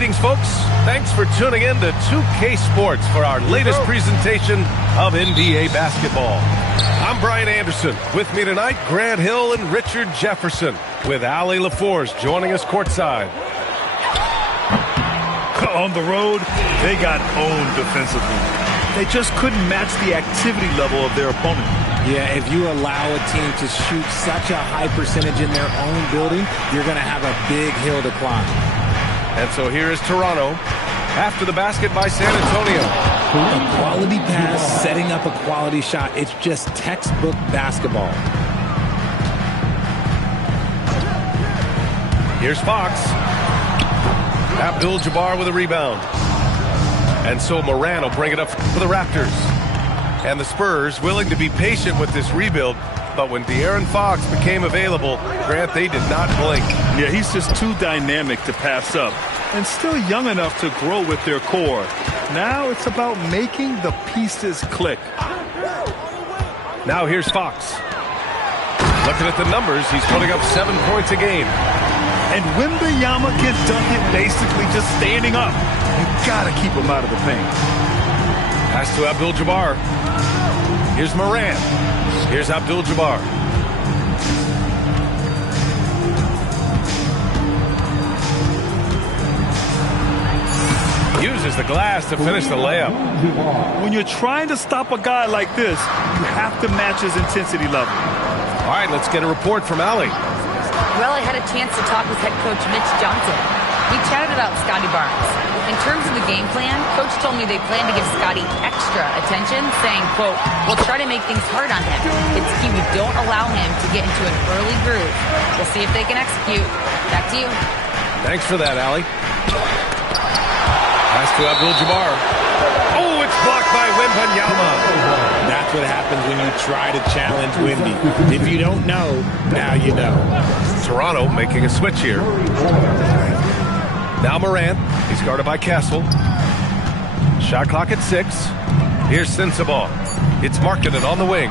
Greetings, folks. Thanks for tuning in to 2K Sports for our latest presentation of NBA basketball. I'm Brian Anderson. With me tonight, Grant Hill and Richard Jefferson, with Allie LaForce joining us courtside. On the road, they got owned defensively. They just couldn't match the activity level of their opponent. Yeah, if you allow a team to shoot such a high percentage in their own building, you're going to have a big hill to climb. And so here is Toronto after the basket by San Antonio. A quality pass, setting up a quality shot. It's just textbook basketball. Here's Fox. Abdul-Jabbar with a rebound. And so Moran will bring it up for the Raptors. And the Spurs willing to be patient with this rebuild, but when De'Aaron Fox became available, Grant, they did not blink. Yeah, he's just too dynamic to pass up and still young enough to grow with their core. Now it's about making the pieces click. Now here's Fox. Looking at the numbers, he's putting up 7 points a game. And Wembanyama can dunk it basically just standing up. You gotta keep him out of the paint. Pass to Abdul-Jabbar. Here's Moran. Here's Abdul-Jabbar. Uses the glass to finish the layup. When you're trying to stop a guy like this, you have to match his intensity level. All right, let's get a report from Allie. Well, I had a chance to talk with head coach Mitch Johnson. We chatted about Scotty Barnes. In terms of the game plan, coach told me they plan to give Scotty extra attention, saying, quote, "We'll try to make things hard on him. It's key we don't allow him to get into an early groove. We'll see if they can execute." Back to you. Thanks for that, Allie. Pass to Abdul-Jabbar. Oh, it's blocked by Wembanyama. That's what happens when you try to challenge Wemby. If you don't know, now you know. Toronto making a switch here. Now Morant. He's guarded by Castle. Shot clock at 6. Here's Sensabaugh. It's Markkanen on the wing.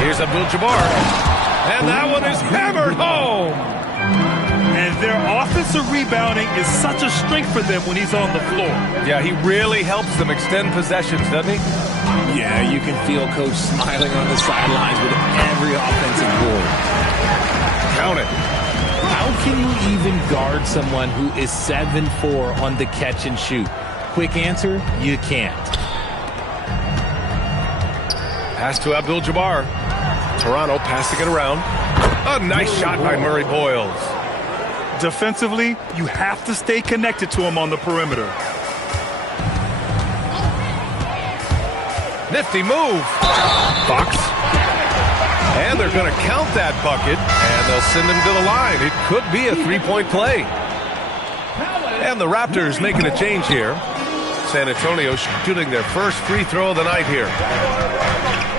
Here's Abdul-Jabbar. And that one is hammered home. And their offensive rebounding is such a strength for them when he's on the floor. Yeah, he really helps them extend possessions, doesn't he? Yeah, you can feel coach smiling on the sidelines with every offensive board. Count it. How can you even guard someone who is 7'4" on the catch and shoot? Quick answer, you can't. Pass to Abdul-Jabbar. Toronto passing it around. A nice shot by Murray Boyles. Defensively, you have to stay connected to him on the perimeter. Nifty move. Fox. And they're going to count that bucket, and they'll send him to the line. It could be a three-point play. And the Raptors making a change here. San Antonio shooting their first free throw of the night here.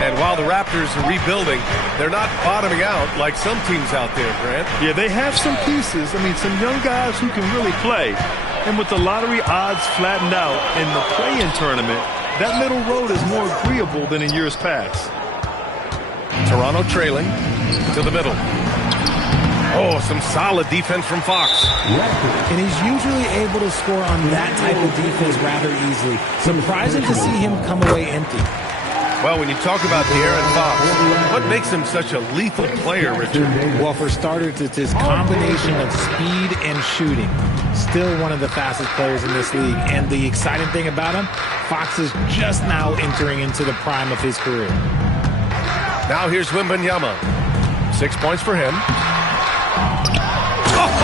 And while the Raptors are rebuilding, they're not bottoming out like some teams out there, Grant. Yeah, they have some pieces. I mean, some young guys who can really play. And with the lottery odds flattened out in the play-in tournament, that middle road is more agreeable than in years past. Toronto trailing to the middle. Oh, some solid defense from Fox. And he's usually able to score on that type of defense rather easily. Surprising to see him come away empty. Well, when you talk about De'Aaron Fox, what makes him such a lethal player, Richard? Well, for starters, it's his combination of speed and shooting. Still one of the fastest players in this league. And the exciting thing about him, Fox is just now entering into the prime of his career. Now here's Wembanyama. 6 points for him.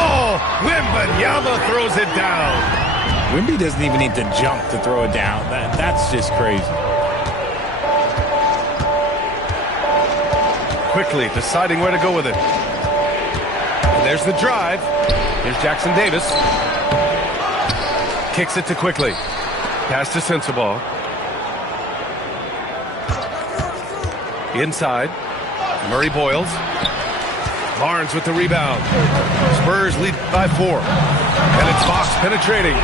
Oh, Wembanyama throws it down. Wemby doesn't even need to jump to throw it down. That's just crazy. Quickly deciding where to go with it. And there's the drive. Here's Jackson Davis. Kicks it to Quickly. Pass to Sensabaugh. Inside. Murray Boyles. Barnes with the rebound. Spurs lead by 4. And it's Fox penetrating.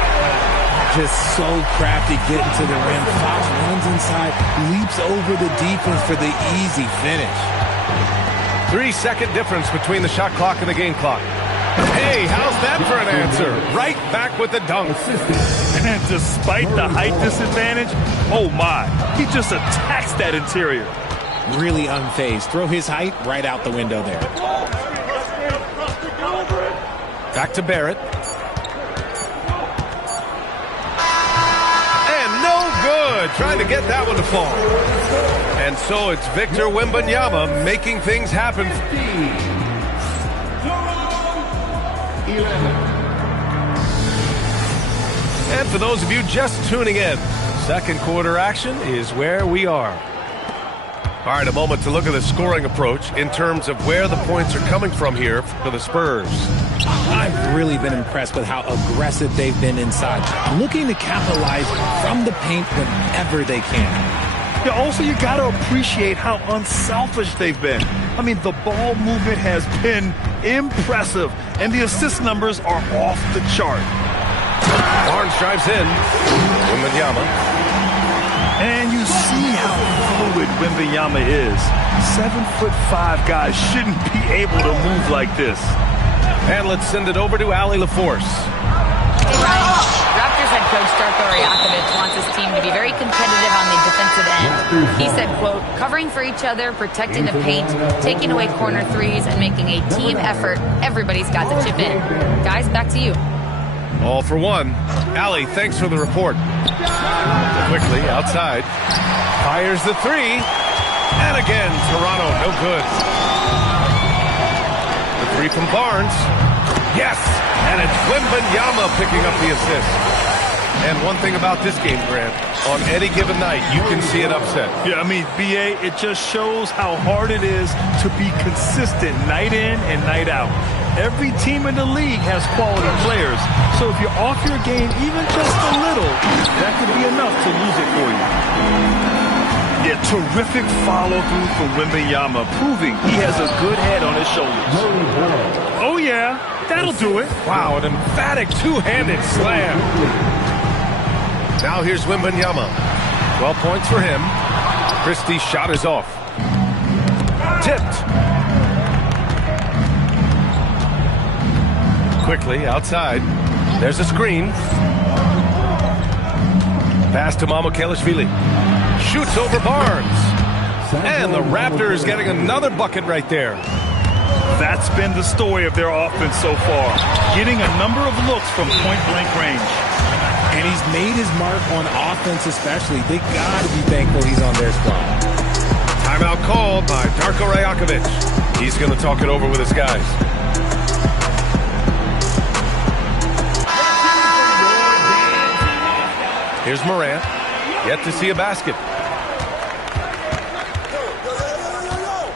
Just so crafty getting to the rim. Fox runs inside, leaps over the defense for the easy finish. 3-second difference between the shot clock and the game clock. Hey, how's that for an answer? Right back with the dunk. And despite the height disadvantage, oh my, he just attacks that interior. Really unfazed. Throw his height right out the window there. Back to Barrett. And no good. Trying to get that one to fall. And so it's Victor Wembanyama making things happen. And for those of you just tuning in, second quarter action is where we are. All right, a moment to look at the scoring approach in terms of where the points are coming from here for the Spurs. I've really been impressed with how aggressive they've been inside, looking to capitalize from the paint whenever they can. Yeah, also, you got to appreciate how unselfish they've been. I mean, the ball movement has been impressive, and the assist numbers are off the chart. Barnes drives in. Wembanyama. And you see how fluid Wembanyama is. 7'5" guys shouldn't be able to move like this. And let's send it over to Allie LaForce. Hey, Ryan. Raptors head coach Darko Rajakovic wants his team to be very competitive on the defensive end. He said, quote, covering for each other, protecting the paint, taking away corner threes, and making a team effort. Everybody's got to chip in. Guys, back to you. All for one. Allie, thanks for the report. Quickly, outside. Fires the three. And again, Toronto, no good. The three from Barnes. Yes! And it's Wembanyama picking up the assist. And one thing about this game, Grant, on any given night, you can see an upset. Yeah, I mean, BA, it just shows how hard it is to be consistent night in and night out. Every team in the league has quality players, so if you're off your game even just a little, that could be enough to lose it for you. Yeah, terrific follow-through from Wembanyama, proving he has a good head on his shoulders. Oh, yeah, that'll do it. Wow, an emphatic two-handed slam. Now here's Wembanyama. 12 points for him. Christie's shot is off. Tipped. Quickly, outside. There's a screen. Pass to Mamukelashvili. Shoots over Barnes. And the Raptors getting another bucket right there. That's been the story of their offense so far. Getting a number of looks from point-blank range. And he's made his mark on offense especially. They got to be thankful he's on their squad. Timeout called by Darko Rajakovic. He's going to talk it over with his guys. Here's Morant. Yet to see a basket.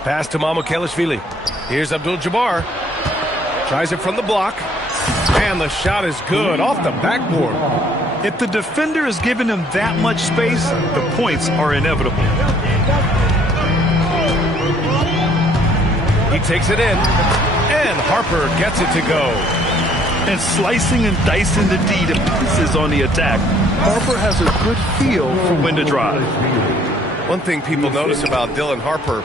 Pass to Mamukelashvili. Here's Abdul-Jabbar. Tries it from the block. And the shot is good off the backboard. If the defender is giving him that much space, the points are inevitable. He takes it in. And Harper gets it to go. And slicing and dicing the D to pieces on the attack. Harper has a good feel for when to drive. One thing people notice about Dylan Harper,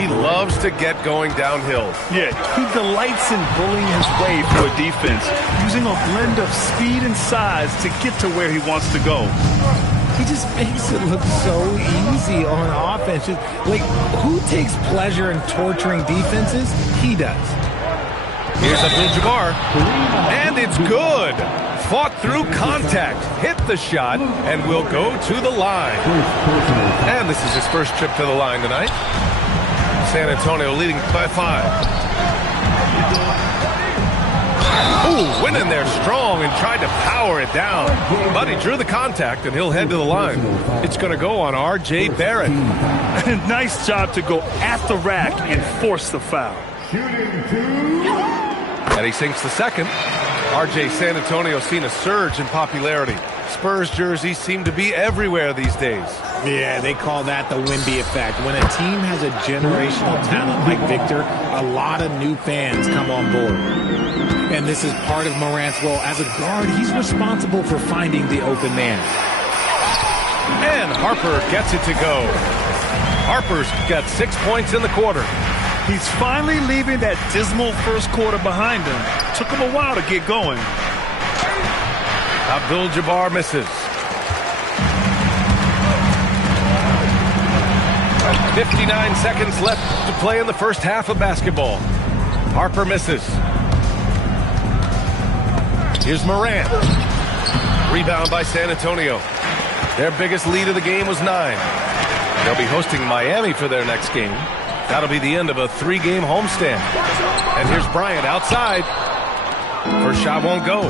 he loves to get going downhill. Yeah, he delights in bullying his way through a defense, using a blend of speed and size to get to where he wants to go. He just makes it look so easy on offense. Like, who takes pleasure in torturing defenses? He does. Here's Abdul-Jabbar. And it's good. Fought through contact, hit the shot, and will go to the line. And this is his first trip to the line tonight. San Antonio leading by 5. Ooh, went in there strong and tried to power it down. But he drew the contact, and he'll head to the line. It's going to go on R.J. Barrett. Nice job to go at the rack and force the foul. And he sinks the second. RJ, San Antonio seen a surge in popularity. Spurs jerseys seem to be everywhere these days. Yeah, they call that the Wemby effect. When a team has a generational talent like Victor, a lot of new fans come on board. And this is part of Morant's role. As a guard, he's responsible for finding the open man. And Harper gets it to go. Harper's got 6 points in the quarter. He's finally leaving that dismal first quarter behind him. Took him a while to get going. Abdul-Jabbar misses. 59 seconds left to play in the first half of basketball. Harper misses. Here's Morant. Rebound by San Antonio. Their biggest lead of the game was 9. They'll be hosting Miami for their next game. That'll be the end of a 3-game homestand. And here's Bryant outside. First shot won't go.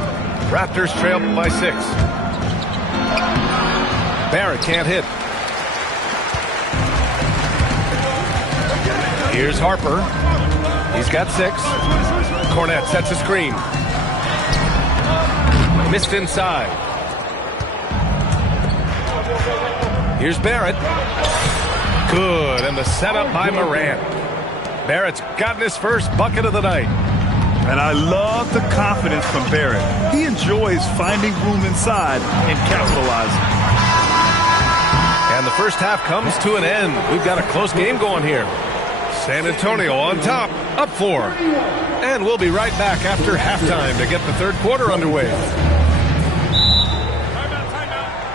Raptors trail by 6. Barrett can't hit. Here's Harper. He's got 6. Cornette sets a screen. Missed inside. Here's Barrett. Good, and the setup by Morant. Barrett's gotten his first bucket of the night. And I love the confidence from Barrett. He enjoys finding room inside and capitalizing. And the first half comes to an end. We've got a close game going here. San Antonio on top, up 4. And we'll be right back after halftime to get the third quarter underway.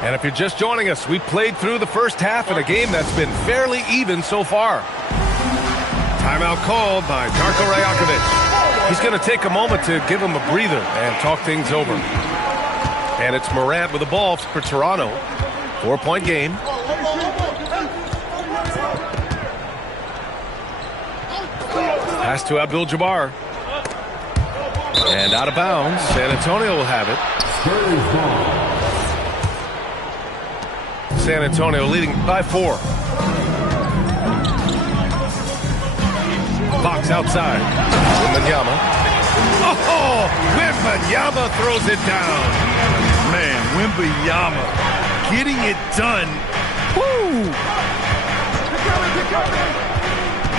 And if you're just joining us, we played through the first half in a game that's been fairly even so far. Timeout called by Darko Rajakovic. He's going to take a moment to give him a breather and talk things over. And it's Morant with the ball for Toronto. 4-point game. Pass to Abdul-Jabbar. And out of bounds. San Antonio will have it. San Antonio leading by 4. Fox outside. Wembanyama. Oh! Wembanyama throws it down. Man, Wembanyama getting it done. Woo!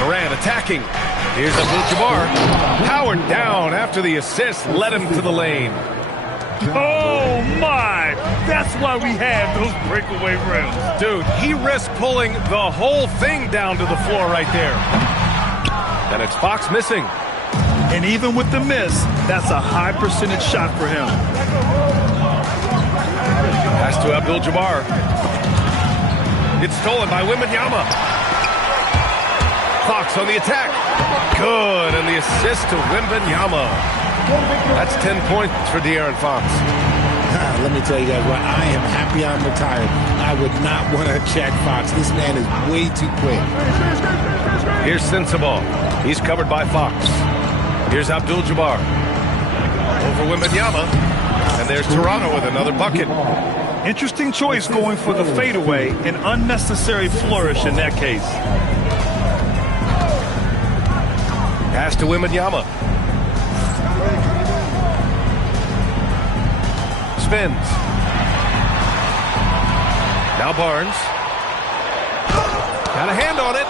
Morant attacking. Here's Abdul-Jabbar. Powered down after the assist led him to the lane. Oh, my! That's why we have those breakaway rims. Dude, he risked pulling the whole thing down to the floor right there. And it's Fox missing. And even with the miss, that's a high percentage shot for him. Pass to Abdul-Jabbar. It's stolen by Wembanyama. Fox on the attack. Good, and the assist to Wembanyama. That's 10 points for De'Aaron Fox. Let me tell you guys what, I am happy I'm retired. I would not want to check Fox. This man is way too quick. Here's Sensabaugh. He's covered by Fox. Here's Abdul-Jabbar. Over Wembanyama. And there's Toronto with another bucket. Interesting choice going for the fadeaway. An unnecessary flourish in that case. Pass to Wembanyama. Spins. Now Barnes. Got a hand on it.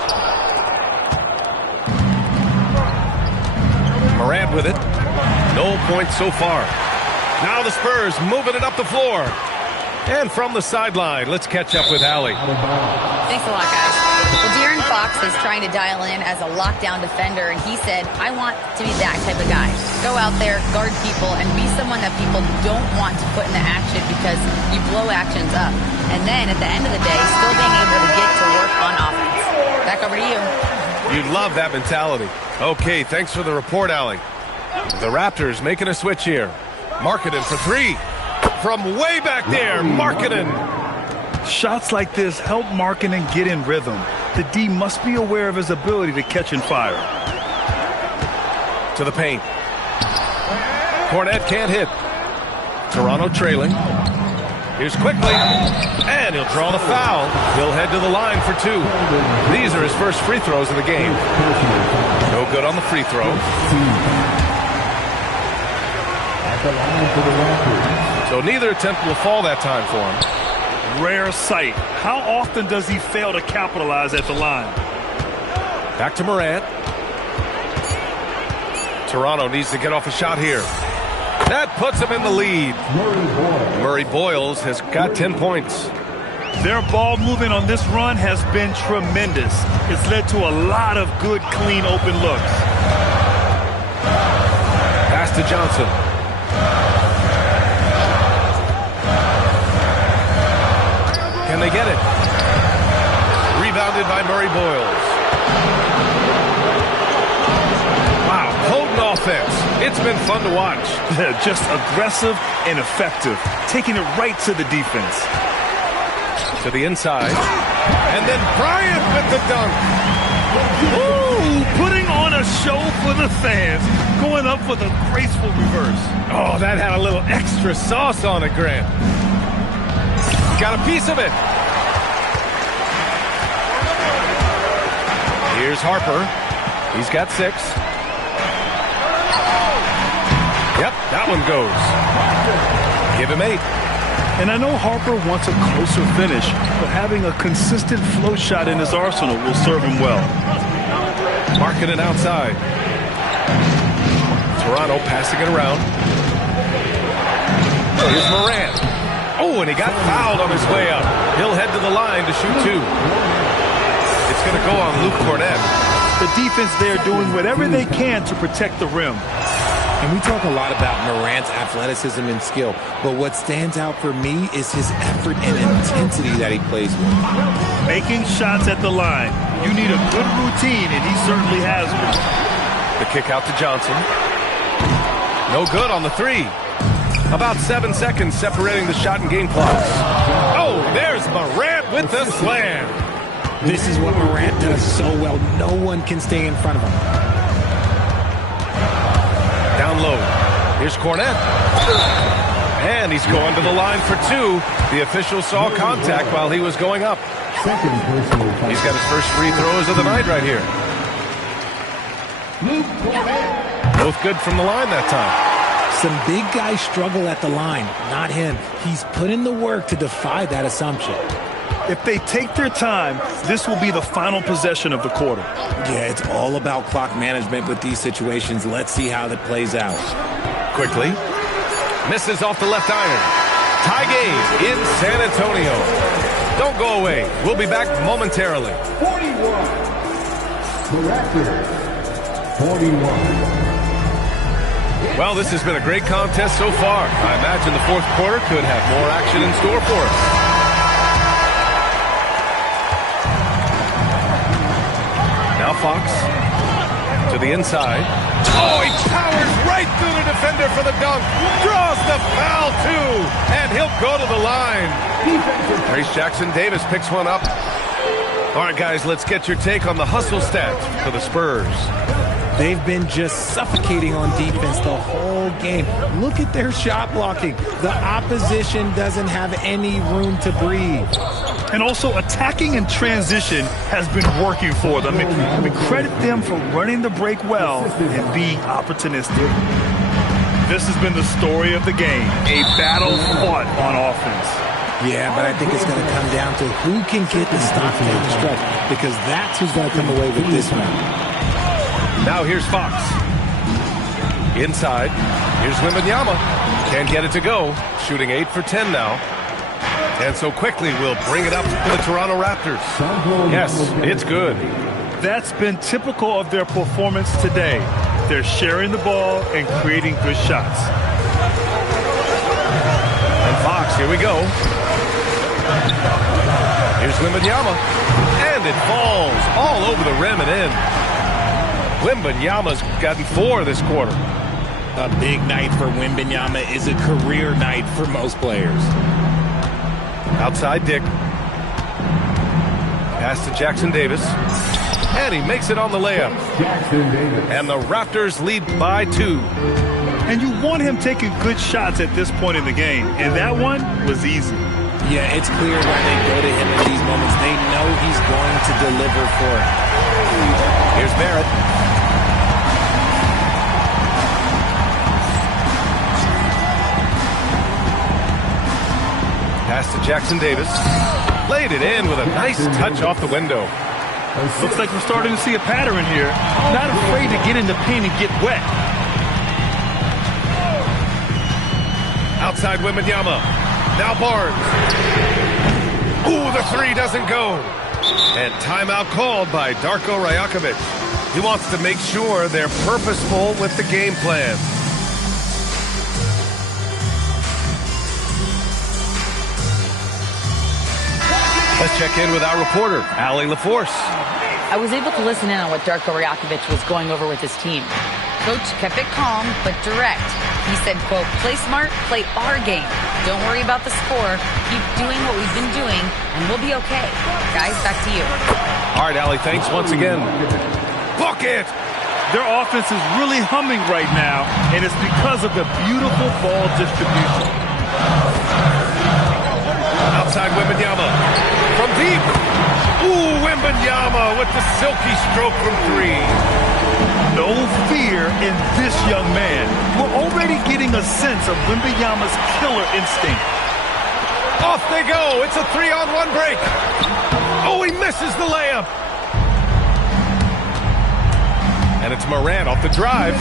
Morant with it. No points so far. Now the Spurs moving it up the floor. And from the sideline, let's catch up with Allie. Thanks a lot, guys. Well, De'Aaron Fox is trying to dial in as a lockdown defender, and he said, I want to be that type of guy. Go out there, guard people, and be someone that people don't want to put in the action because you blow actions up. And then at the end of the day, still being able to get to work on offense. Back over to you. You love that mentality. Okay, thanks for the report, Allie. The Raptors making a switch here. Markkanen for 3. From way back there, Markkanen. Shots like this help Markkanen get in rhythm. The D must be aware of his ability to catch and fire. To the paint. Cornette can't hit. Toronto trailing. Here's quickly. And he'll draw the foul. He'll head to the line for 2. These are his first free throws of the game. No good on the free throw. So neither attempt will fall that time for him. Rare sight. How often does he fail to capitalize at the line? Back to Morant. Toronto needs to get off a shot here. That puts him in the lead. Murray Boyles has got 10 points. Their ball movement on this run has been tremendous. It's led to a lot of good, clean, open looks. Pass to Johnson. Can they get it? Rebounded by Murray Boyles. Wow, potent offense. It's been fun to watch. Just aggressive and effective, taking it right to the defense. To the inside. And then Bryant with the dunk. Ooh, putting on a show for the fans, going up with a graceful reverse. Oh, that had a little extra sauce on it, Grant. Got a piece of it. Here's Harper. He's got 6. Yep, that one goes. Give him 8. And I know Harper wants a closer finish, but having a consistent flow shot in his arsenal will serve him well. Marking it outside. Toronto passing it around. Here's Morant. Oh, and he got fouled on his way up. He'll head to the line to shoot 2. It's going to go on Luke Cornett. The defense there doing whatever they can to protect the rim. And we talk a lot about Morant's athleticism and skill, but what stands out for me is his effort and intensity that he plays with. Making shots at the line. You need a good routine, and he certainly has one. The kick out to Johnson. No good on the 3. About 7 seconds separating the shot and game clocks. Oh, there's Morant with the slam. This is what Morant does so well. No one can stay in front of him. Down low. Here's Cornett. And he's going to the line for 2. The official saw contact while he was going up. He's got his first free throws of the night right here. Both good from the line that time. Some big guys struggle at the line, not him. He's put in the work to defy that assumption. If they take their time, this will be the final possession of the quarter. Yeah, it's all about clock management with these situations. Let's see how that plays out. Quickly. Misses off the left iron. Tie game in San Antonio. Don't go away. We'll be back momentarily. 41. The Raptors. 41. Well, this has been a great contest so far. I imagine the fourth quarter could have more action in store for us. Now Fox to the inside. Oh, he powers right through the defender for the dunk. Draws the foul, too. And he'll go to the line. Trace Jackson-Davis picks one up. All right, guys, let's get your take on the hustle stats for the Spurs. They've been just suffocating on defense the whole game. Look at their shot blocking. The opposition doesn't have any room to breathe. And also, attacking in transition has been working for them. I mean, credit them for running the break well and being opportunistic. This has been the story of the game, a battle fought on offense. Yeah, but I think it's going to come down to who can get the stop down the stretch, because that's who's going to come away with this one. Now here's Fox. Inside. Here's Wembanyama. Can't get it to go. Shooting 8 for 10 now. And so quickly we'll bring it up to the Toronto Raptors. Yes, it's good. That's been typical of their performance today. They're sharing the ball and creating good shots. And Fox, here we go. Here's Wembanyama. And it falls all over the rim and in. Wembanyama's gotten 4 this quarter. A big night for Wembanyama is a career night for most players. Outside Dick. Pass to Jackson-Davis. And he makes it on the layup. And the Raptors lead by 2. And you want him taking good shots at this point in the game. And that one was easy. Yeah, it's clear why they go to him in these moments. They know he's going to deliver for it. Here's Barrett. Pass to Jackson-Davis. Laid it in with a nice touch off the window. Looks like we're starting to see a pattern here. Not afraid to get in the paint and get wet. Outside Wembanyama. Now Barnes. Ooh, the 3 doesn't go. And timeout called by Darko Rajakovic. He wants to make sure they're purposeful with the game plan. Let's check in with our reporter, Allie LaForce. I was able to listen in on what Darko Rajakovic was going over with his team. Coach kept it calm but direct. He said, quote, play smart, play our game. Don't worry about the score. Keep doing what we've been doing, and we'll be okay. Guys, back to you. All right, Allie, thanks once again. Book it! Their offense is really humming right now, and it's because of the beautiful ball distribution. Outside Wembanyama. From deep. Ooh, Wembanyama with the silky stroke from 3. No fear in this young man. We're already getting a sense of Wembanyama's killer instinct. Off they go. It's a 3-on-1 break. Oh, he misses the layup. And it's Morant off the drive.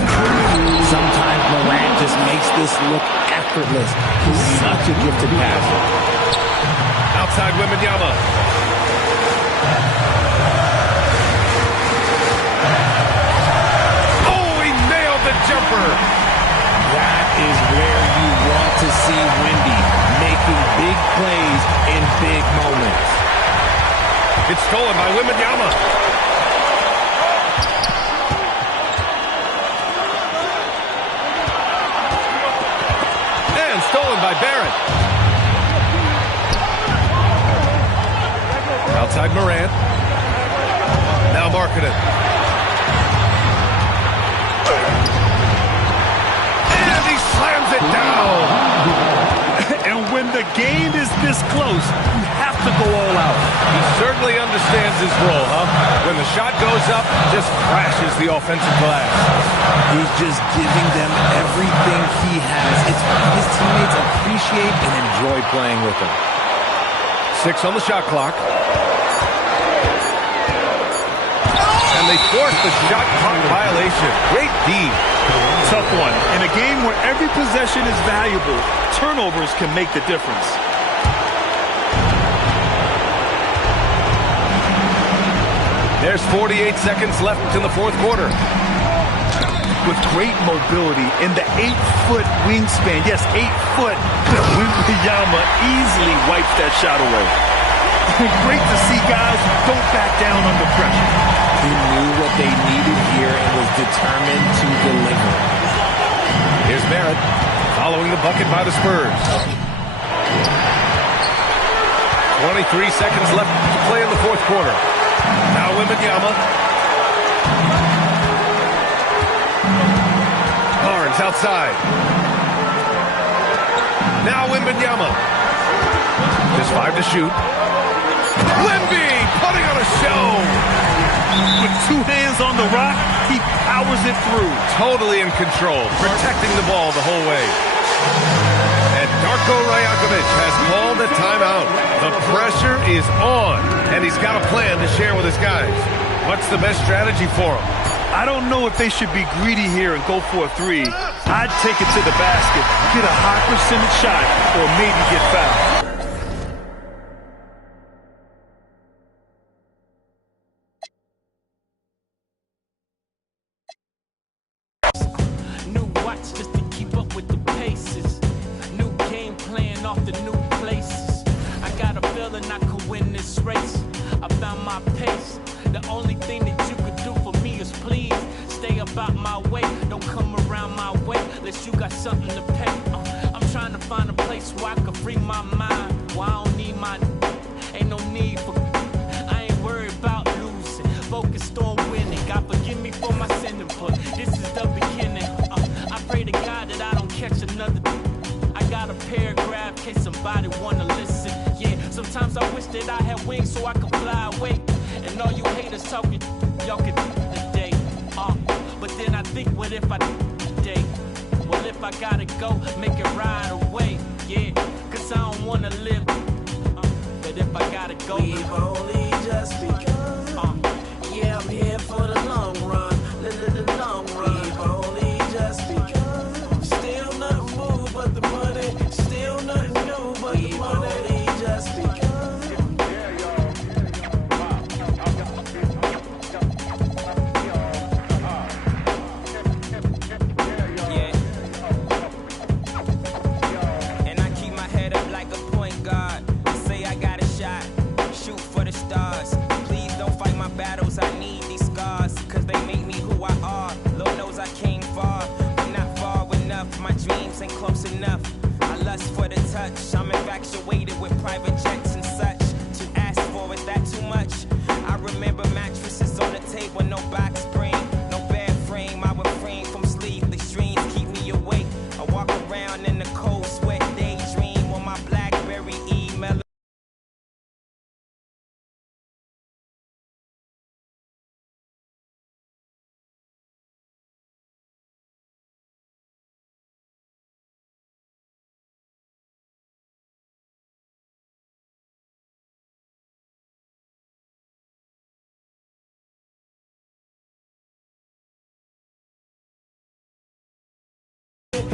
Sometimes Morant just makes this look effortless. He's such a gifted passer. Outside Wembanyama. Jumper. That is where you want to see Wemby, making big plays in big moments. It's stolen by Wembanyama. And stolen by Barrett. Outside Morant. Now Markkanen. Slams it down. And when the game is this close, you have to go all out. He certainly understands his role, huh? When the shot goes up, just crashes the offensive glass. He's just giving them everything he has. It's what his teammates appreciate and enjoy playing with him. 6 on the shot clock. And they force the shot clock violation. Great D. Tough one. In a game where every possession is valuable, turnovers can make the difference. There's 48 seconds left in the fourth quarter. With great mobility in the 8-foot wingspan, yes, 8 foot, Wembanyama easily wipes that shot away. Great to see guys who don't back down under pressure. He knew what they needed here and was determined to deliver. Here's Barrett following the bucket by the Spurs. 23 seconds left to play in the fourth quarter. Now Wembanyama. Barnes outside. Now Wembanyama. Just 5 to shoot. Wemby putting on a show. With 2 hands on the rock, he powers it through. Totally in control, protecting the ball the whole way. And Darko Rajakovic has called a timeout. The pressure is on, and he's got a plan to share with his guys. What's the best strategy for him? I don't know if they should be greedy here and go for a 3. I'd take it to the basket, get a high percentage shot, or maybe get fouled. Shoot my battles, I need these scars, cause they make me who I are. Lord knows I came far, but not far enough. My dreams ain't close enough. I lust for the touch. I'm infatuated with private jets and such. To ask for it, that too much? I remember mattresses on the table, no box spring, no bed frame. I refrain from sleepless dreams, keep me awake. I walk around in the cold sweat, daydream on my BlackBerry email.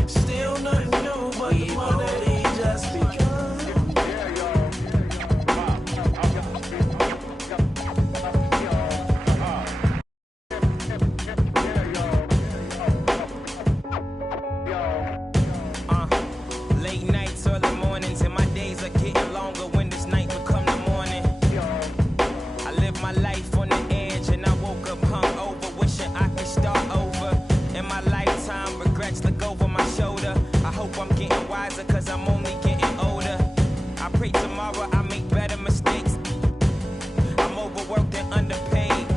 Still nothing new, but the money just begun. Late nights, early mornings, and my days are getting longer when this night become the morning. I live my life on the edge, and I woke up hungover, wishing I could start over. In my lifetime, regrets look over my shoulder. I hope I'm getting wiser, cause I'm only getting older. I pray tomorrow I make better mistakes. I'm overworked and underpaid,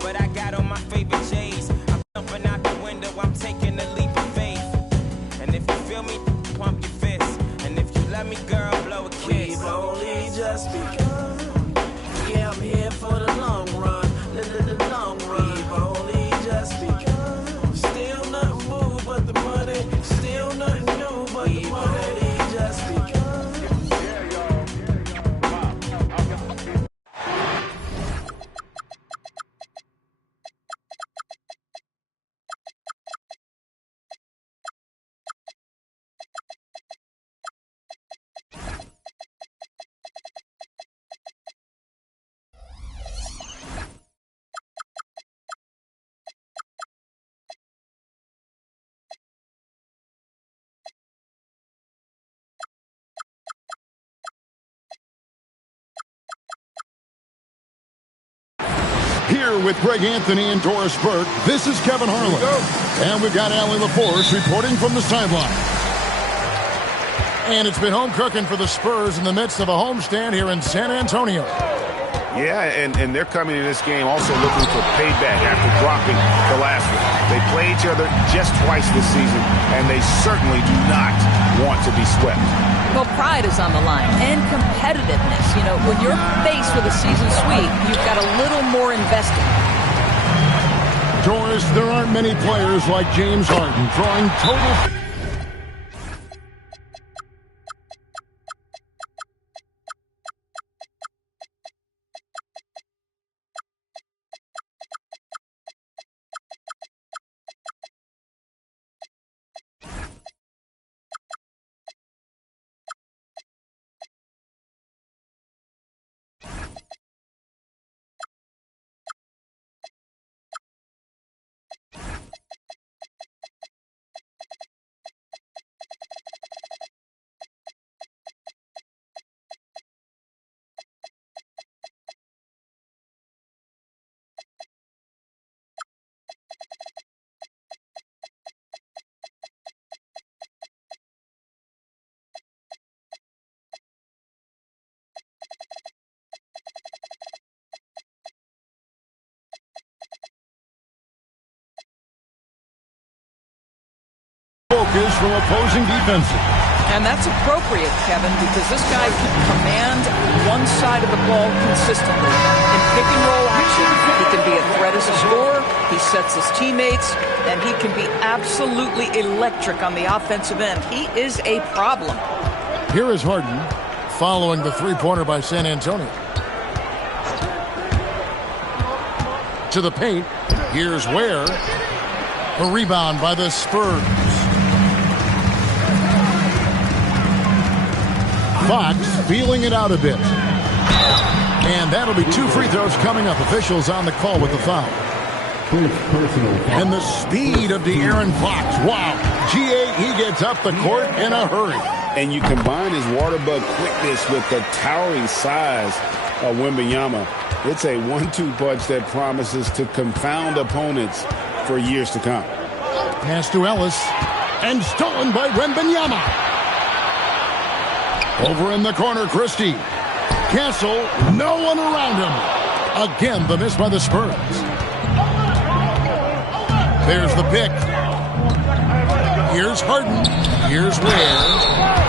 but I got on my favorite J's. I'm jumping out the window, I'm taking a leap of faith. And if you feel me, pump your fist. And if you love me, girl, blow a kiss. We've only just begun. Yeah, I'm here for the long run. The long run. We've only just begun. Still nothing moved but the money. Still nothing new but the money just begun. Here with Greg Anthony and Doris Burke, this is Kevin Harlan. And we've got Allie LaForce reporting from the sideline. And it's been home cooking for the Spurs in the midst of a homestand here in San Antonio. Yeah, and they're coming in this game also looking for payback after dropping the last one. They play each other just twice this season, and they certainly do not want to be swept. Well, pride is on the line, and competitiveness. You know, when you're faced with a season sweep, you've got a little more invested. Doris, there aren't many players like James Harden drawing total... focus from opposing defenses. And that's appropriate, Kevin, because this guy can command one side of the ball consistently. In pick-and-roll action, he can be a threat as a scorer, he sets his teammates, and he can be absolutely electric on the offensive end. He is a problem. Here is Harden following the three-pointer by San Antonio. To the paint, here's Ware. A rebound by the Spurs. Fox feeling it out a bit. And that'll be 2 free throws coming up. Officials on the call with the foul. And the speed of De'Aaron Fox. Wow. He gets up the court in a hurry. And you combine his water bug quickness with the towering size of Wembanyama. It's a 1-2 punch that promises to confound opponents for years to come. Pass to Ellis. And stolen by Wembanyama. Over in the corner, Christie. Castle, no one around him. Again, the miss by the Spurs. There's the pick. Here's Harden. Here's Ware.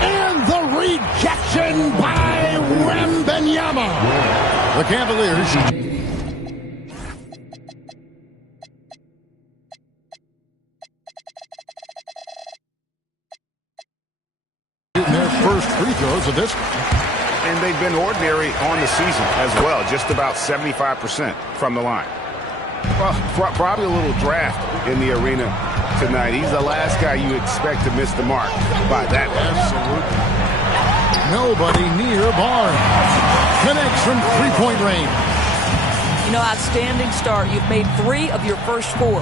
And the rejection by Wembanyama. The Cavaliers. Their first free throws of this. And they've been ordinary on the season as well. Just about 75% from the line. Well, probably a little draft in the arena tonight. He's the last guy you expect to miss the mark by that much. Absolutely. Nobody near Barnes. Connects from three-point range. You know, outstanding start. You've made 3 of your first 4.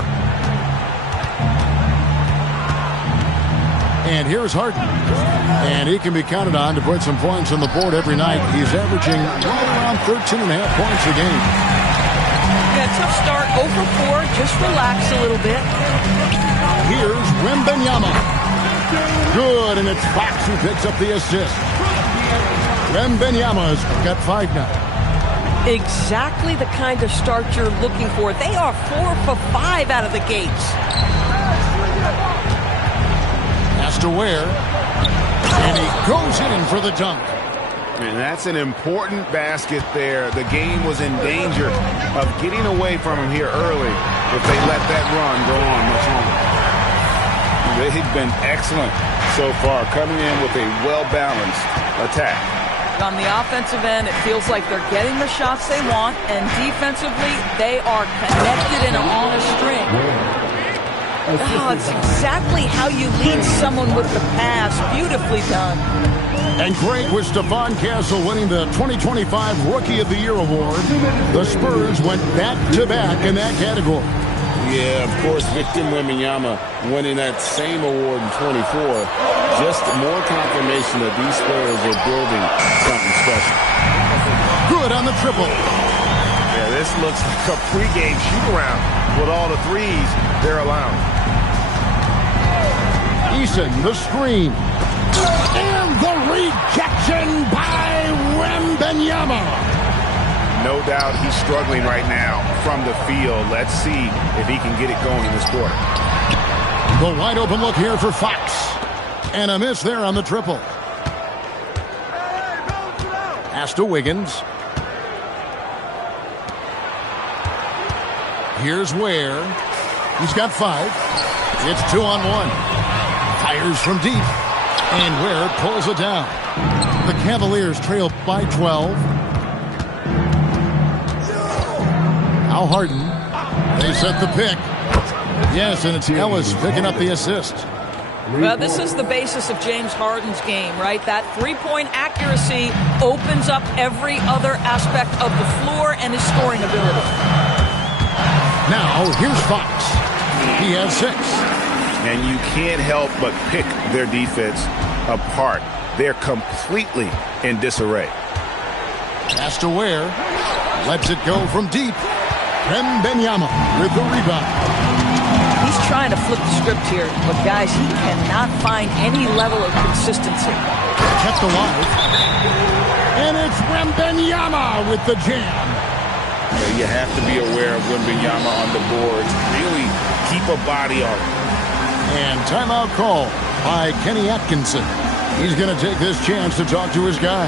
And here's Harden. And he can be counted on to put some points on the board every night. He's averaging right around 13.5 points a game. Yeah, tough start. 0 for 4. Just relax a little bit. Here's Wembanyama. Good, and it's Fox who picks up the assist. Wembanyama's got 5 now. Exactly the kind of start you're looking for. They are 4 for 5 out of the gates. Has to Ware. And he goes in for the dunk. And that's an important basket there. The game was in danger of getting away from him here early if they let that run go on much longer. They've been excellent so far, coming in with a well-balanced attack. On the offensive end, it feels like they're getting the shots they want, and defensively, they are connected and on a string. Oh, it's exactly how you lead someone with the pass. Beautifully done. And great with Stephon Castle winning the 2025 Rookie of the Year award. The Spurs went back-to-back in that category. Yeah, of course, Victor Wembanyama winning that same award in 24. Just more confirmation that these Spurs are building something special. Good on the triple. Yeah, this looks like a pregame shoot-around with all the threes they're allowing. Eason, the screen. And the rejection by Wembanyama. No doubt he's struggling right now from the field. Let's see if he can get it going this quarter. The wide open look here for Fox. And a miss there on the triple. Pass to Wiggins. Here's Ware. He's got 5. It's 2-on-1. Fires from deep. And Ware pulls it down. The Cavaliers trail by 12. Now Harden. They set the pick. Yes, and it's Ellis picking up the assist. Well, this is the basis of James Harden's game, right? That three-point accuracy opens up every other aspect of the floor and his scoring ability. Now, here's Fox. He has 6. And you can't help but pick their defense apart. They're completely in disarray. Pass to Ware. Lets it go from deep. Wembanyama with the rebound. He's trying to flip the script here, but guys, he cannot find any level of consistency. Kept alive. And it's Wembanyama with the jam. You have to be aware of Wembanyama on the boards. Really keep a body on him. And timeout call by Kenny Atkinson. He's going to take this chance to talk to his guy.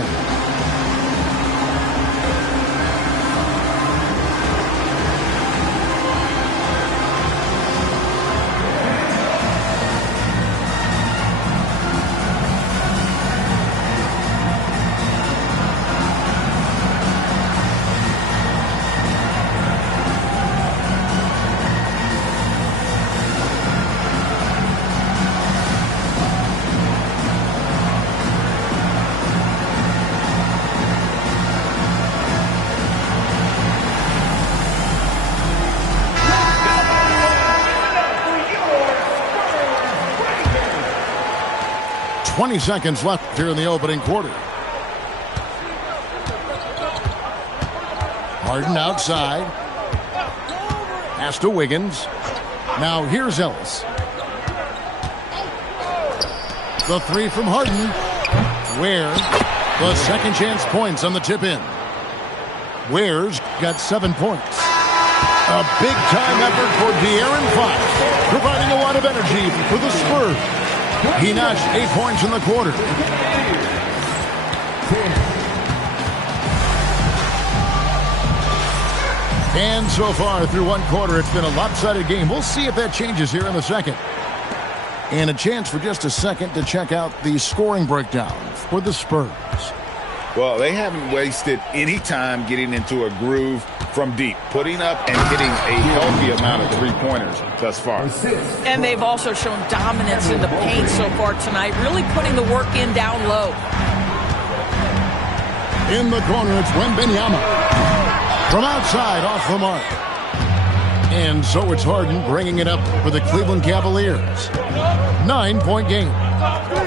20 seconds left here in the opening quarter. Harden outside. Pass to Wiggins. Now here's Ellis. The three from Harden. Ware, the second chance points on the tip in. Ware's got 7 points. A big-time effort for De'Aaron Fox, providing a lot of energy for the Spurs. He notched 8 points in the quarter. And so far through one quarter, it's been a lopsided game. We'll see if that changes here in the second. And a chance for just a second to check out the scoring breakdown for the Spurs. Well, they haven't wasted any time getting into a groove from deep, putting up and hitting a healthy amount of three-pointers thus far. And they've also shown dominance in the paint so far tonight, really putting the work in down low. In the corner, it's Wembanyama. From outside, off the mark. And so it's Harden bringing it up for the Cleveland Cavaliers. 9-point game.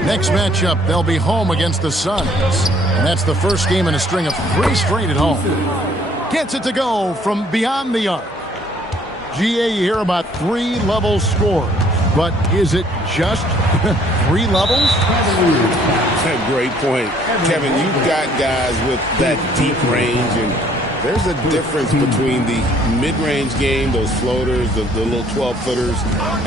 Next matchup, they'll be home against the Suns. And that's the first game in a string of 3 straight at home. Gets it to go from beyond the arc. GA, you hear about 3-level scores. But is it just 3 levels? Great point. Kevin, you've got guys with that deep range, and there's a difference between the mid-range game, those floaters, the little 12-footers,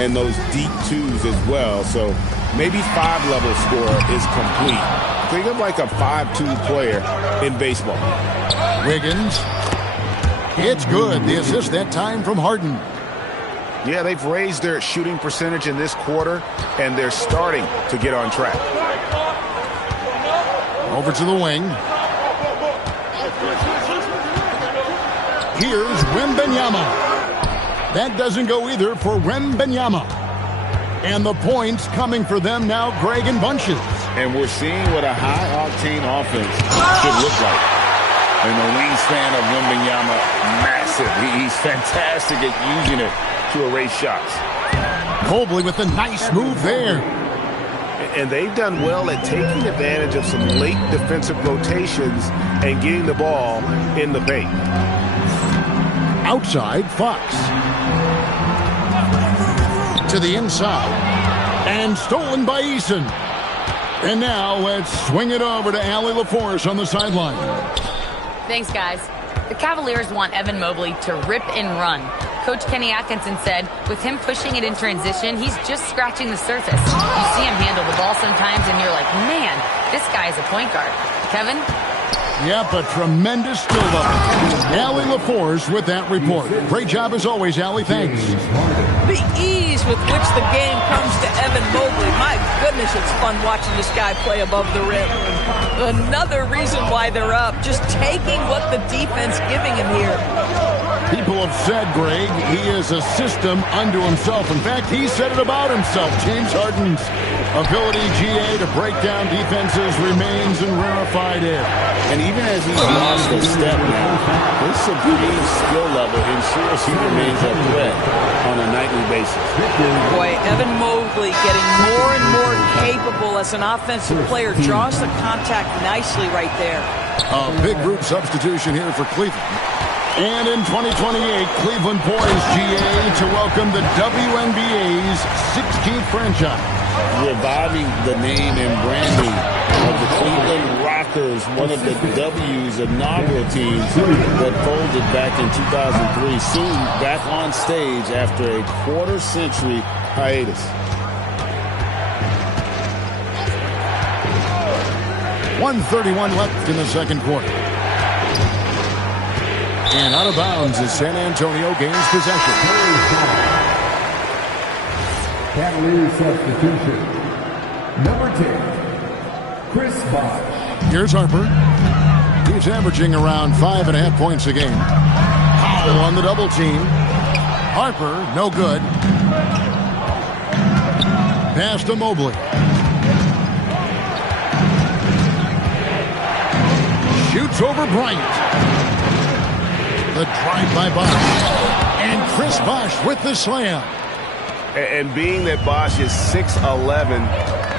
and those deep twos as well. So maybe 5-level score is complete. Think of like a 5-2 player in baseball. Wiggins. It's good. The assist that time from Harden. Yeah, they've raised their shooting percentage in this quarter, and they're starting to get on track. Over to the wing. Here's Wembanyama. That doesn't go either for Wembanyama. And the points coming for them now, Greg, in bunches. And we're seeing what a high-octane offense should look like. And the wingspan of Wembanyama, massive. He's fantastic at using it to erase shots. Mobley with a nice move there. And they've done well at taking advantage of some late defensive rotations and getting the ball in the paint. Outside, Fox. To the inside. And stolen by Eason. And now let's swing it over to Allie LaForce on the sideline. Thanks, guys. The Cavaliers want Evan Mobley to rip and run. Coach Kenny Atkinson said, with him pushing it in transition, he's just scratching the surface. You see him handle the ball sometimes, and you're like, man, this guy is a point guard. Kevin? Yep, a tremendous skill level. Allie LaForce with that report. Great job as always, Allie. Thanks. The ease with which the game comes to Evan Mobley. My goodness, it's fun watching this guy play above the rim. Another reason why they're up, just taking what the defense giving him here. People have said, Greg, he is a system unto himself. In fact, he said it about himself. James Harden's ability, GA, to break down defenses remains in rarefied air. And even as he's lost a step now, his supreme skill level ensures he remains a threat on a nightly basis. Boy, Evan Mobley getting more and more capable as an offensive player. Draws the contact nicely right there. A big group substitution here for Cleveland. And in 2028, Cleveland poised, GA, to welcome the WNBA's 16th franchise. Reviving the name and branding of the Cleveland Rockers, one of the W's inaugural teams that folded back in 2003, soon back on stage after a quarter-century hiatus. .131 left in the second quarter. And out of bounds as San Antonio gains possession. Cavaliers substitution. Number 10, Chris Bosh. Here's Harper. He's averaging around 5.5 points a game. Powell on the double team. Harper, no good. Pass to Mobley. Shoots over Bryant. The drive by Bosh. And Chris Bosh with the slam. And being that Bosh is 6'11",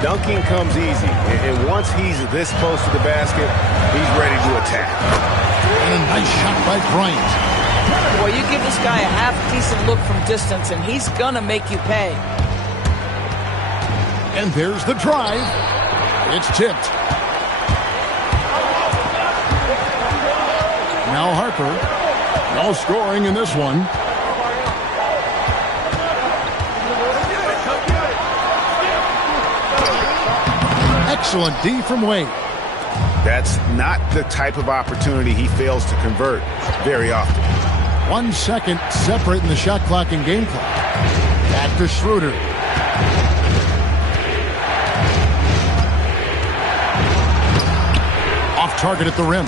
Dunking comes easy, and once he's this close to the basket, he's ready to attack. And a nice shot by Bryant. Well, you give this guy a half-decent look from distance, and he's going to make you pay. And there's the drive. It's tipped. Now Harper. No scoring in this one. Excellent D from Wade. That's not the type of opportunity he fails to convert very often. 1 second separating the shot clock and game clock. Back to Schroeder. Off target at the rim.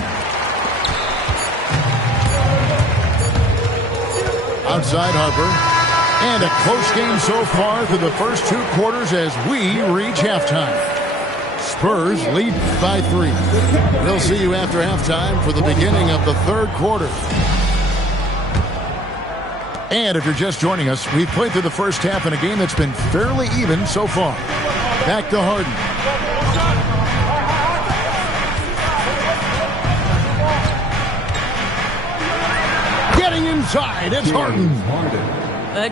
Outside Harper. And a close game so far through the first 2 quarters as we reach halftime. Spurs lead by 3. We'll see you after halftime for the beginning of the 3rd quarter. And if you're just joining us, we've played through the first half in a game that's been fairly even so far. Back to Harden. Getting inside, it's Harden.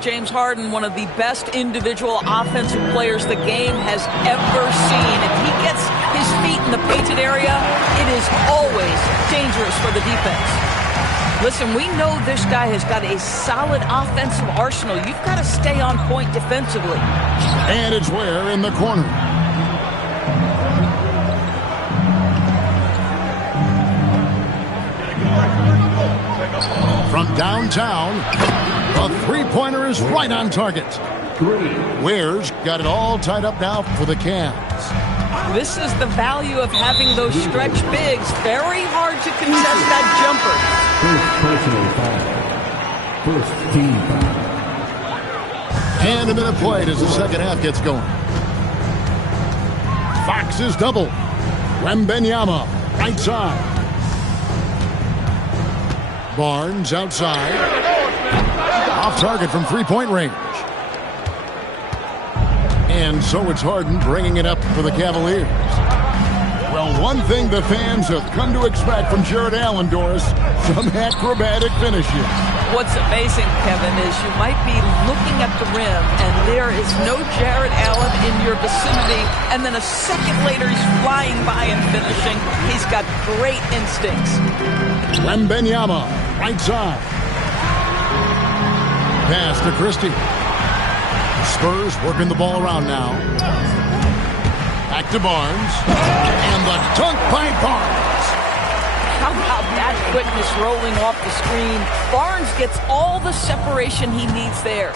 James Harden, one of the best individual offensive players the game has ever seen. If he gets his feet in the painted area, it is always dangerous for the defense. Listen, we know this guy has got a solid offensive arsenal. You've got to stay on point defensively. And it's Ware in the corner. From downtown, a three-pointer is right on target. Ware's got it all tied up now for the Cavs. This is the value of having those stretch bigs. Very hard to contest that jumper. First team foul. And a minute played as the second half gets going. Fox is double. Wembanyama, right side. Barnes outside. Off target from three-point range. And so it's Harden bringing it up for the Cavaliers. Well, one thing the fans have come to expect from Jared Allen, Doris, some acrobatic finishes. What's amazing, Kevin, is you might be looking at the rim and there is no Jared Allen in your vicinity, and then a second later he's flying by and finishing. He's got great instincts. Wembanyama, right side. Pass to Christie. Spurs working the ball around now. Back to Barnes. And the dunk by Barnes. How about that quickness rolling off the screen? Barnes gets all the separation he needs there.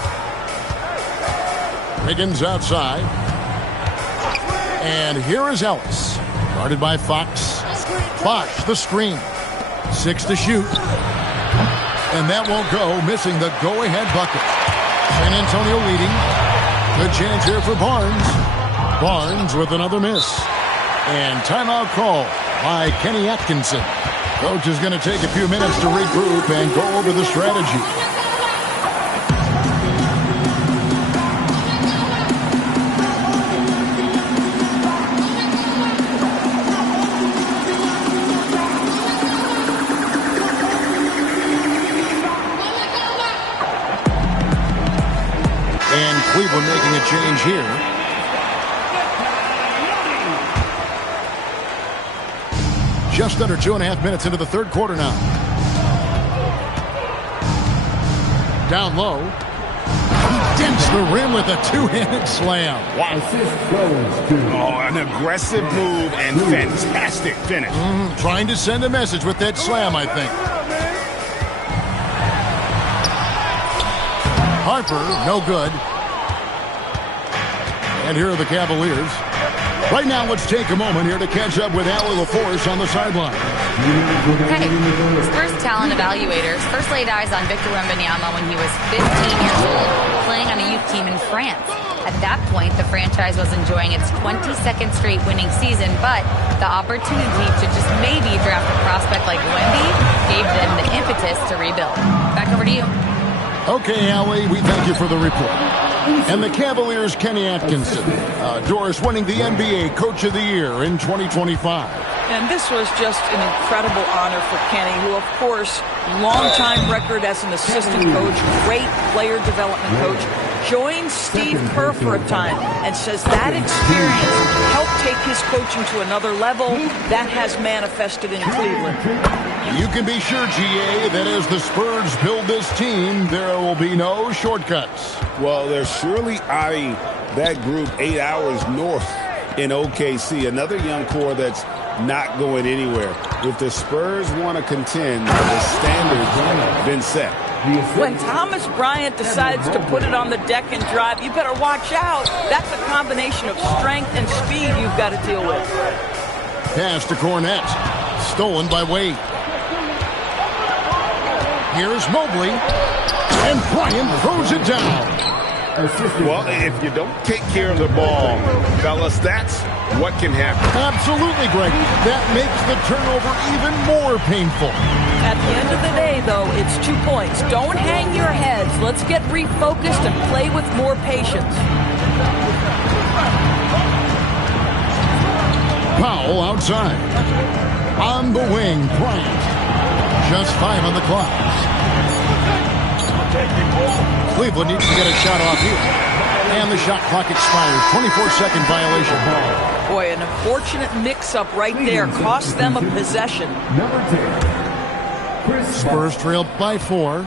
Wiggins outside. And here is Ellis. Guarded by Fox. Bosh the screen. 6 to shoot. And that won't go, missing the go-ahead bucket. San Antonio leading. Good chance here for Barnes. Barnes with another miss. And timeout call by Kenny Atkinson. Coach is going to take a few minutes to regroup and go over the strategy. And Cleveland making a change here. Just under 2.5 minutes into the third quarter now. Down low. He dents the rim with a two-handed slam. Wow. Oh, an aggressive move and fantastic finish. Trying to send a message with that slam, I think. Harper, no good. And here are the Cavaliers. Right now, let's take a moment here to catch up with Allie LaForce on the sideline. Okay, Spurs talent evaluators first laid eyes on Victor Wembanyama when he was 15 years old, playing on a youth team in France. At that point, the franchise was enjoying its 22nd straight winning season, but the opportunity to just maybe draft a prospect like Wemby gave them the impetus to rebuild. Back over to you. Okay, Allie, we thank you for the report. And the Cavaliers' Kenny Atkinson. Doris winning the NBA Coach of the Year in 2025. And this was just an incredible honor for Kenny, who, of course, long-time record as an assistant coach, great player development coach, joined Steve Kerr for a time and says that experience helped take his coaching to another level. That has manifested in Cleveland. You can be sure, GA, that as the Spurs build this team, there will be no shortcuts. Well, they're surely eyeing that group 8 hours north in OKC, another young core that's not going anywhere. If the Spurs want to contend, the standards have been set. When Thomas Bryant decides to put it on the deck and drive, you better watch out. That's a combination of strength and speed you've got to deal with. Pass to Cornette. Stolen by Wade. Here's Mobley. And Bryant throws it down. Well, if you don't take care of the ball, fellas, that's what can happen. Absolutely, Greg. That makes the turnover even more painful. At the end of the day, though, it's 2 points. Don't hang your heads. Let's get refocused and play with more patience. Powell outside. On the wing, Bryant. Just 5 on the clock. Cleveland needs to get a shot off here. And the shot clock expires. 24-second violation. Boy, an unfortunate mix-up right there. Cost them a possession. Spurs trail by 4.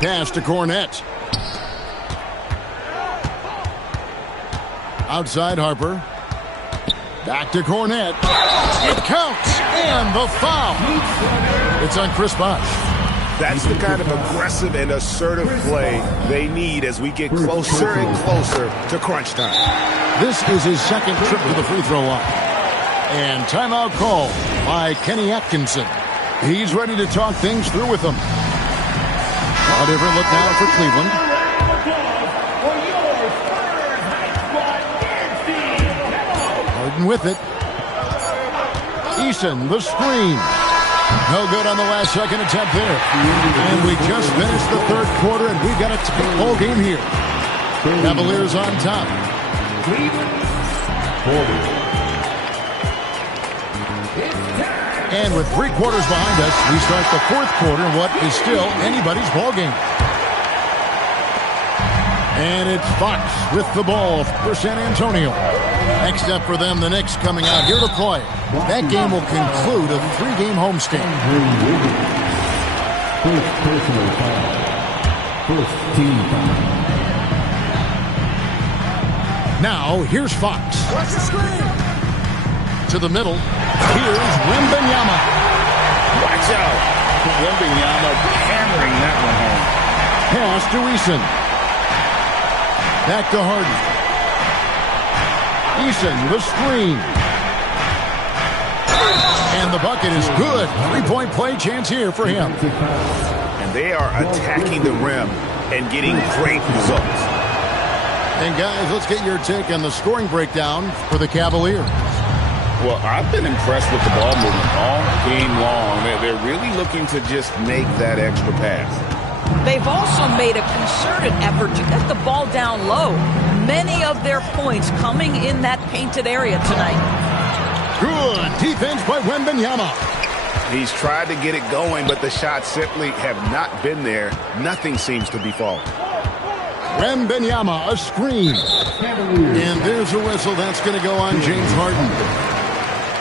Pass to Cornette. Outside Harper. Back to Cornette. It counts. And the foul. It's on Chris Bosh. That's the kind of aggressive and assertive play they need as we get closer and closer to crunch time. This is his second trip to the free throw line. And timeout call by Kenny Atkinson. He's ready to talk things through with them. A different look now for Cleveland. Harden with it. Eason, the screen. No good on the last second attempt there. And we just finished the third quarter, and we've got a tight ball game here. Cavaliers on top. And with 3 quarters behind us, we start the fourth quarter in what is still anybody's ball game. And it's Fox with the ball for San Antonio. Next up for them, the Knicks coming out here to play. That game will conclude a 3-game homestand. First personal foul. First team foul. Now, here's Fox. To the middle. Here's Wembanyama. Watch out. Wembanyama hammering that one home. Pass to Eason. Back to Harden. Eason, the screen. And the bucket is good. 3-point play chance here for him. And they are attacking the rim and getting great results. And guys, let's get your take on the scoring breakdown for the Cavaliers. Well, I've been impressed with the ball movement all game long. They're really looking to just make that extra pass. They've also made a concerted effort to get the ball down low. Many of their points coming in that painted area tonight. Good defense by Wembanyama. He's tried to get it going, but the shots simply have not been there. Nothing seems to be falling. Wembanyama, a screen. And there's a whistle. That's going to go on James Harden.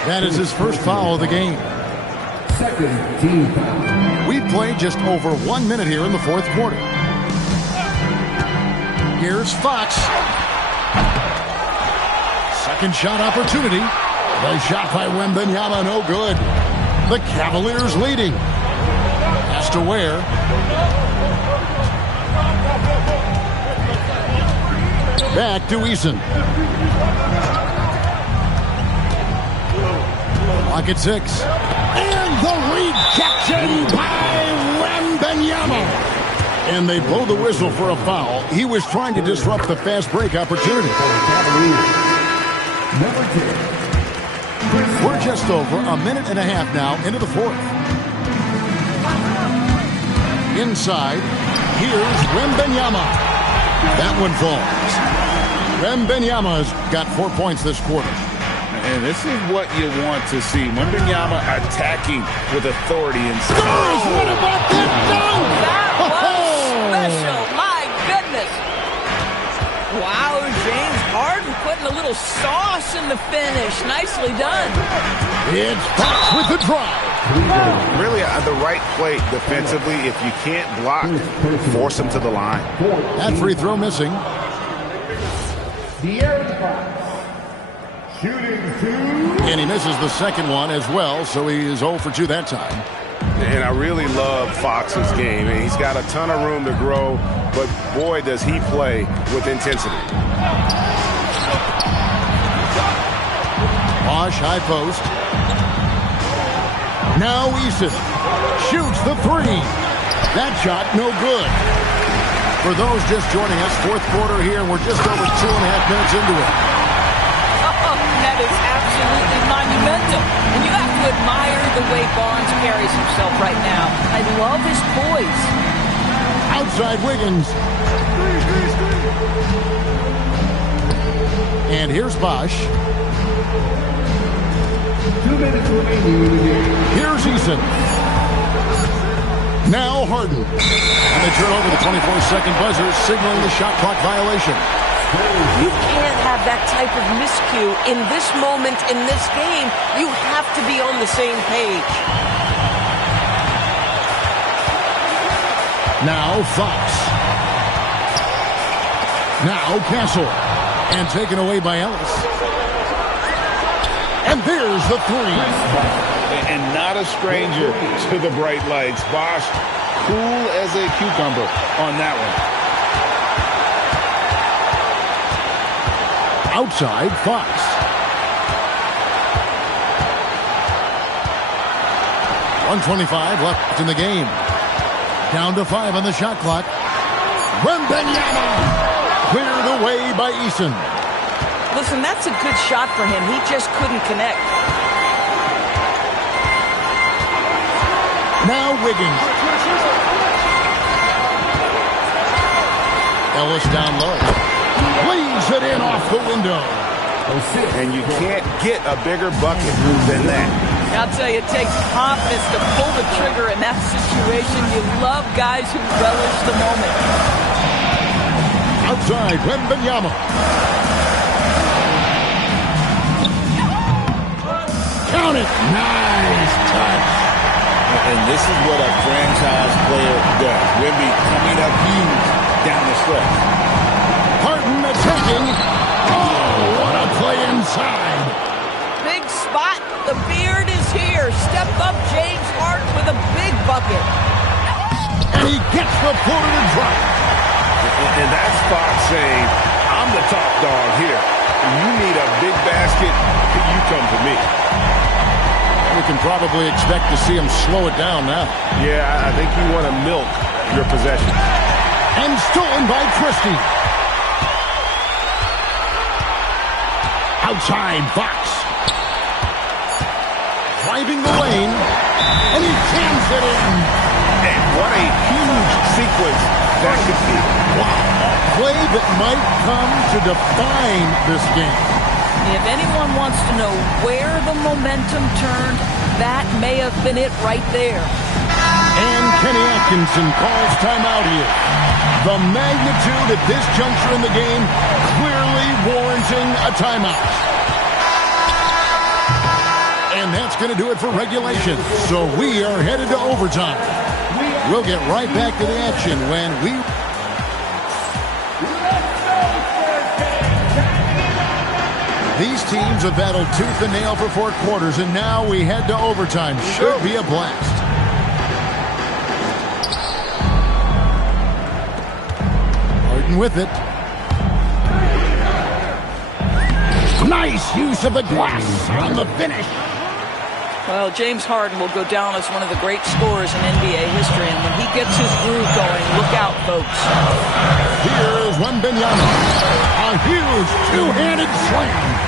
That is his first foul of the game. Second team foul. We've played just over 1 minute here in the fourth quarter. Here's Fox. Second shot opportunity. The shot by Wembanyama, no good. The Cavaliers leading. Pass to Ware. Back to Eason. Clock at 6. And the rejection by Wembanyama. And they blow the whistle for a foul. He was trying to disrupt the fast break opportunity. We're just over a minute and a half now into the fourth. Inside. Here's Wembanyama. That one falls. Wembanyama's got 4 points this quarter. And this is what you want to see. Wembanyama attacking with authority and Scores! What about that dunk? That was special. My goodness. Wow, James Harden putting a little sauce in the finish. Nicely done. It's Fox with the drive. really the right play defensively. If you can't block, force him to the line. That free throw missing. De'Aaron Fox. Shooting 2. And he misses the second one as well, so he is 0 for 2 that time. And I really love Fox's game. And he's got a ton of room to grow, but boy, does he play with intensity. Bosch high post. Now Eason shoots the 3. That shot no good. For those just joining us, fourth quarter here, and we're just over 2.5 minutes into it. That is absolutely monumental. And you have to admire the way Barnes carries himself right now. I love his poise. Outside Wiggins. And here's Bosch. 2 minutes remaining in the game. Here's Eason. Now Harden. And they turn over the 24-second buzzer, signaling the shot clock violation. You can't have that type of miscue in this moment, in this game. You have to be on the same page. Now Fox. Now Castle. And taken away by Ellis. And there's the 3. And not a stranger to the bright lights. Bosch, cool as a cucumber on that one. Outside Fox. .125 left in the game. Down to 5 on the shot clock. Wembanyama cleared away by Eason. Listen, that's a good shot for him. He just couldn't connect. Now Wiggins. Ellis down low. Leaves it in off the window. And you can't get a bigger bucket than that. I'll tell you, it takes confidence to pull the trigger in that situation. You love guys who relish the moment. Outside, Wembanyama. Count it. Nice touch. And this is what a franchise player does. Wemby coming up huge down the stretch. Harden attacking. Oh, what a play inside. Big spot. The beard is here. Step up James Harden with a big bucket. And he gets the floater to drop. And that's Fox saying, I'm the top dog here. You need a big basket, you come to me. We can probably expect to see him slow it down now. Yeah, I think you want to milk your possession. And stolen by Christie. Outside, Fox. Driving the lane. And he jams it in. And what a huge sequence that could be. Wow. A play that might come to define this game. If anyone wants to know where the momentum turned, that may have been it right there. And Kenny Atkinson calls timeout here. The magnitude at this juncture in the game clearly warranting a timeout. And that's going to do it for regulation. So we are headed to overtime. We'll get right back to the action when we... These teams have battled tooth and nail for 4 quarters, and now we head to overtime. Should be a blast. Harden with it. Nice use of the glass on the finish. Well, James Harden will go down as one of the great scorers in NBA history, and when he gets his groove going, look out, folks. Here is Wembanyama. A huge two-handed slam.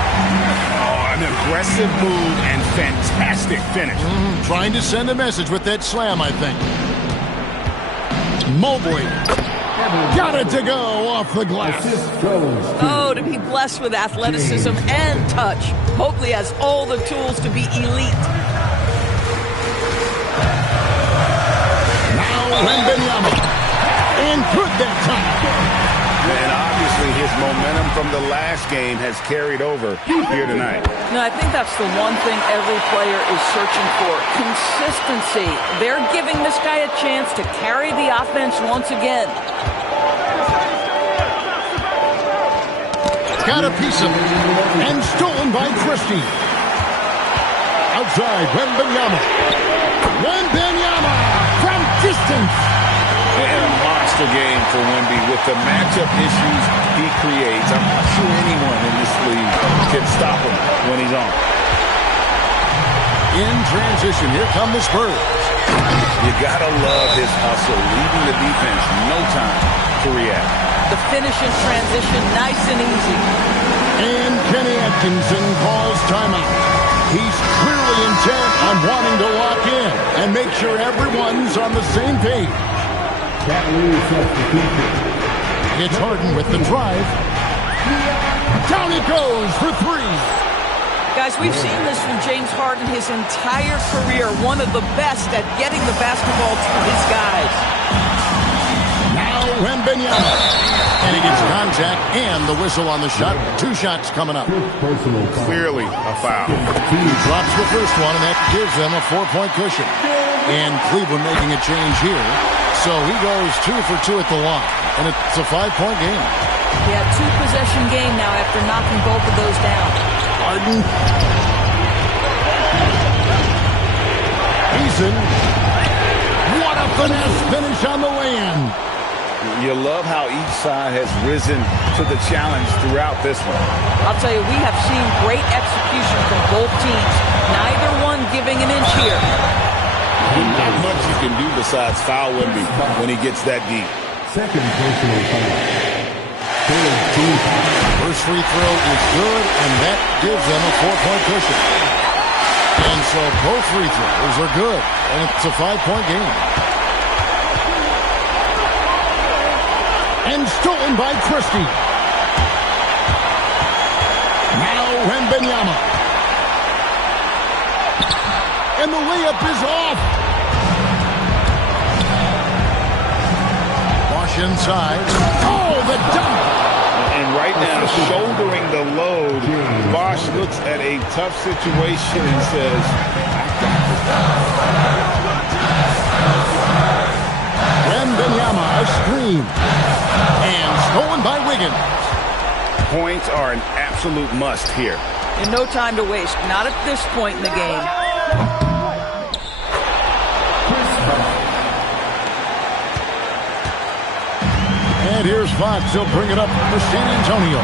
An aggressive move and fantastic finish. Trying to send a message with that slam, I think. Mobley. Got it to go off the glass. Oh, to be blessed with athleticism and touch. Mobley has all the tools to be elite. Now Wembanyama. And good that time. And obviously his momentum from the last game has carried over here tonight. No, I think that's the one thing every player is searching for. Consistency. They're giving this guy a chance to carry the offense once again. Got a piece of it. And stolen by Christie. Outside, Wembanyama. Wembanyama from distance. And a monster game for Wemby with the matchup issues he creates. I'm not sure anyone in this league can stop him when he's on. In transition, here come the Spurs. You gotta love his hustle, leaving the defense no time to react. The finish in transition, nice and easy. And Kenny Atkinson calls timeout. He's clearly intent on wanting to lock in and make sure everyone's on the same page. It's Harden with the drive. Down it goes for three. Guys, we've seen this from James Harden his entire career. One of the best at getting the basketball to his guys. Now Wembanyama. And he gets contact and the whistle on the shot. 2 shots coming up. Clearly a foul. He drops the first one, and that gives them a 4-point cushion. And Cleveland making a change here. So he goes 2 for 2 at the line. And it's a 5-point game. Yeah, 2-possession game now after knocking both of those down. Harden. Beason. What a finesse finish on the lay-in. You love how each side has risen to the challenge throughout this one. I'll tell you, we have seen great execution from both teams. Neither one giving an inch here. Not much you can do besides foul Wemby when he gets that deep. Second personal foul. First free throw is good, and that gives them a 4-point cushion. And so both free throws are good, and it's a 5-point game. And stolen by Christie. Now Wembanyama. And the layup is off. Wash inside. Oh, the dunk. And right now, shouldering the load, Bosh looks at a tough situation and says, Wembanyama, a screen. And stolen by Wiggins. Points are an absolute must here. And no time to waste. Not at this point in the game. And here's Fox. He'll bring it up for San Antonio.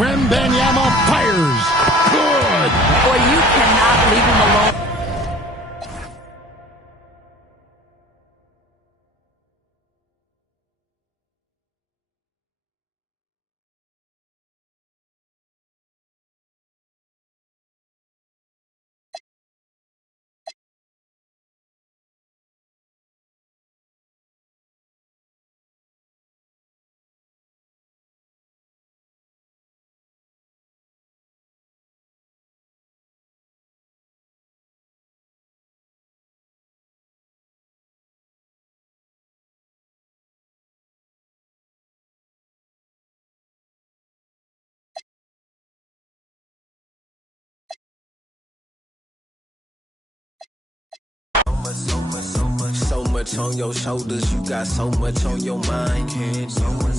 Wembanyama fires. Good. Boy, you cannot leave him alone. So much on your shoulders, you got so much on your mind. So much,